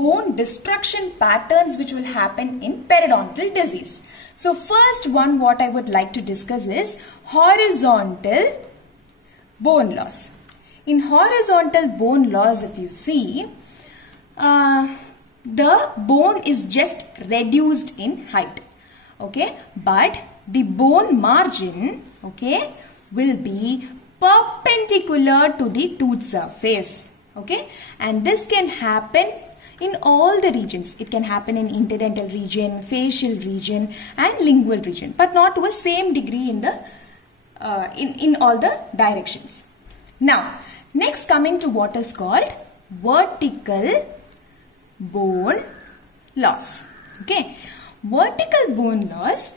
bone destruction patterns which will happen in periodontal disease. So first one what I would like to discuss is horizontal bone loss. In horizontal bone loss, if you see, the bone is just reduced in height, okay, but the bone margin, okay, will be perpendicular to the tooth surface, okay, and this can happen in all the regions. It can happen in interdental region, facial region and lingual region, but not to a same degree in the in all the directions. Now, next coming to what is called vertical bone loss. Okay, vertical bone loss,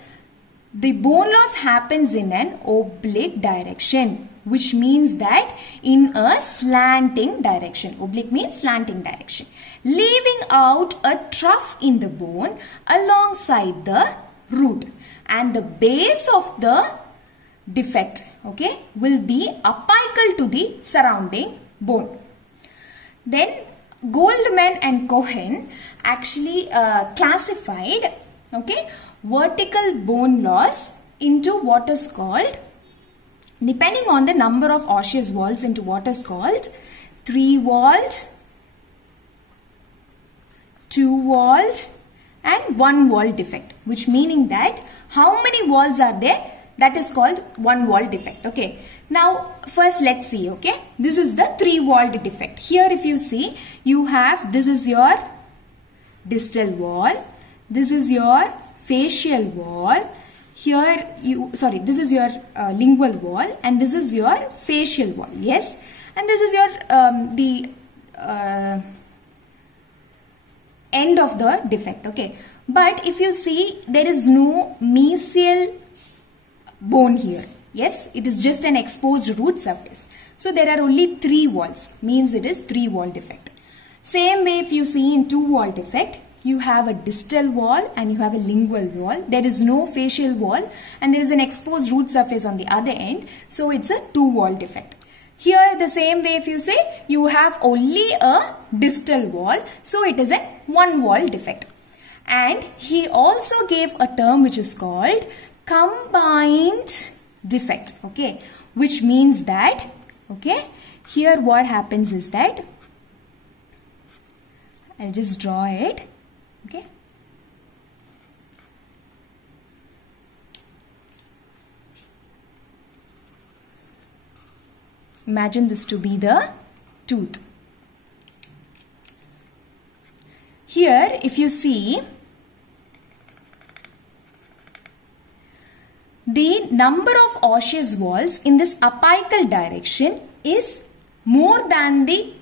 the bone loss happens in an oblique direction, which means that in a slanting direction. Oblique means slanting direction, leaving out a trough in the bone alongside the root, and the base of the defect, okay, will be apical to the surrounding bone. Then Goldman and Cohen actually classified, okay, vertical bone loss into what is called, depending on the number of osseous walls, into what is called 3-walled, 2-walled and 1-wall defect, which meaning that how many walls are there, that is called 1-wall defect. Okay, now first let's see. Okay, this is the 3-walled defect. Here if you see, you have, this is your distal wall, this is your facial wall, here you, sorry, this is your lingual wall, and this is your facial wall, yes, and this is your end of the defect. Okay, but if you see, there is no mesial bone here, yes, it is just an exposed root surface. So there are only 3 walls, means it is 3-wall defect. Same way if you see in 2-wall defect, you have a distal wall and you have a lingual wall. There is no facial wall and there is an exposed root surface on the other end. So it's a 2-wall defect. Here the same way if you say, you have only a distal wall. So it is a 1-wall defect. And he also gave a term which is called combined defect, okay, which means that, okay, here what happens is that, I'll just draw it, okay, imagine this to be the tooth. Here if you see, the number of osseous walls in this apical direction is more than the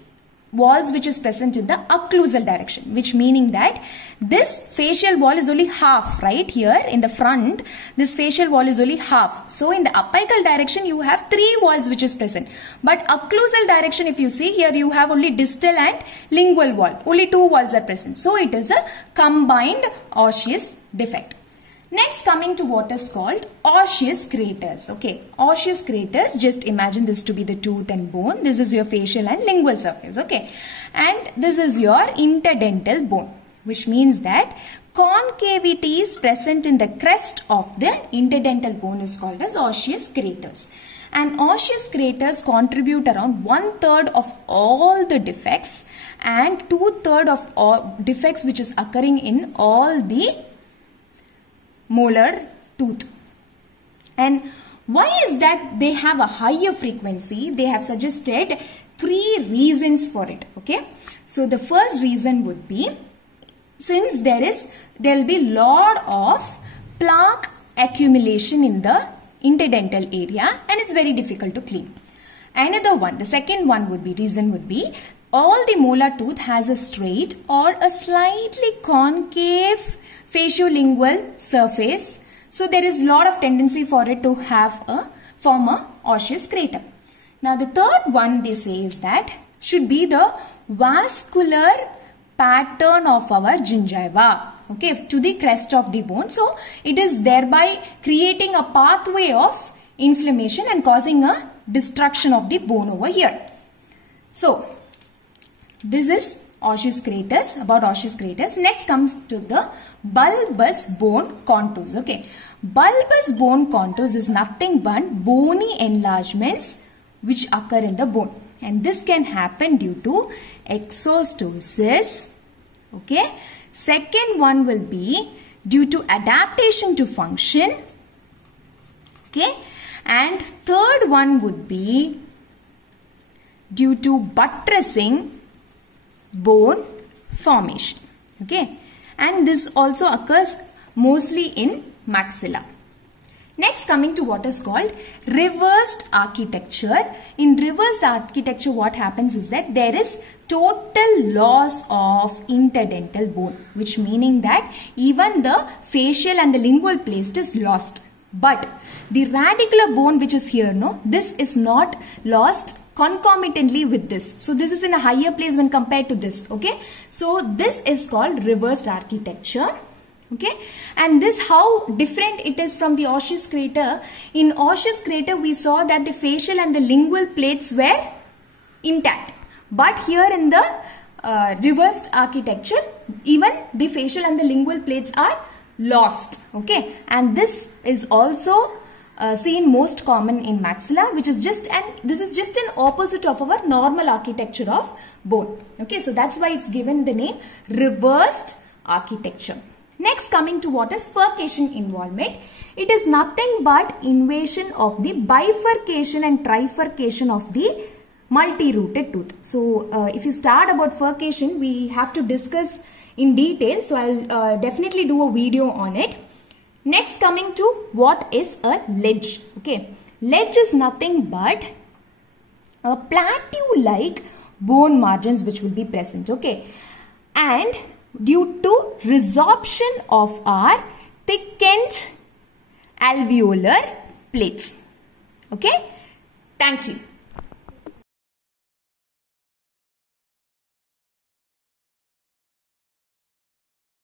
walls which is present in the occlusal direction, which meaning that this facial wall is only half, right? Here in the front, this facial wall is only half. So in the apical direction, you have 3 walls which is present. But occlusal direction, if you see here, you have only distal and lingual wall. Only 2 walls are present. So it is a combined osseous defect. Next, coming to what is called osseous craters. Okay, osseous craters, just imagine this to be the tooth and bone. This is your facial and lingual surface. Okay, and this is your interdental bone, which means that concavities present in the crest of the interdental bone is called as osseous craters. And osseous craters contribute around 1/3 of all the defects and 2/3 of all defects which is occurring in all the molar tooth. And why is that they have a higher frequency? They have suggested 3 reasons for it. Okay, so the first reason would be, since there will be lot of plaque accumulation in the interdental area and it's very difficult to clean. Another one, the second one would be, reason would be, all the molar tooth has a straight or a slightly concave faciolingual surface. So there is lot of tendency for it to have form a osseous crater. Now the third one they say is that should be the vascular pattern of our gingiva, okay, to the crest of the bone. So it is thereby creating a pathway of inflammation and causing a destruction of the bone over here. So this is osseous craters, about osseous craters. Next comes to the bulbous bone contours. Okay, bulbous bone contours is nothing but bony enlargements which occur in the bone, and this can happen due to exostosis. Okay, second one will be due to adaptation to function. Okay, and third one would be due to buttressing bone formation. Okay, and this also occurs mostly in maxilla. Next, coming to what is called reversed architecture. In reversed architecture, what happens is that there is total loss of interdental bone, which meaning that even the facial and the lingual plate is lost. But the radicular bone which is here, no, this is not lost concomitantly with this. So this is in a higher place when compared to this. Okay, so this is called reversed architecture. Okay, and this how different it is from the osseous crater. In osseous crater, we saw that the facial and the lingual plates were intact, but here in the reversed architecture, even the facial and the lingual plates are lost. Okay, and this is also seen most common in maxilla, which is just this is just an opposite of our normal architecture of bone. Okay, so that's why it's given the name reversed architecture. Next, coming to what is furcation involvement. It is nothing but invasion of the bifurcation and trifurcation of the multi-rooted tooth. So, if you start about furcation, we have to discuss in detail. So, I'll definitely do a video on it. Next, coming to what is a ledge. Okay, ledge is nothing but a plateau-like bone margins which will be present. Okay, and due to resorption of our thickened alveolar plates. Okay, thank you.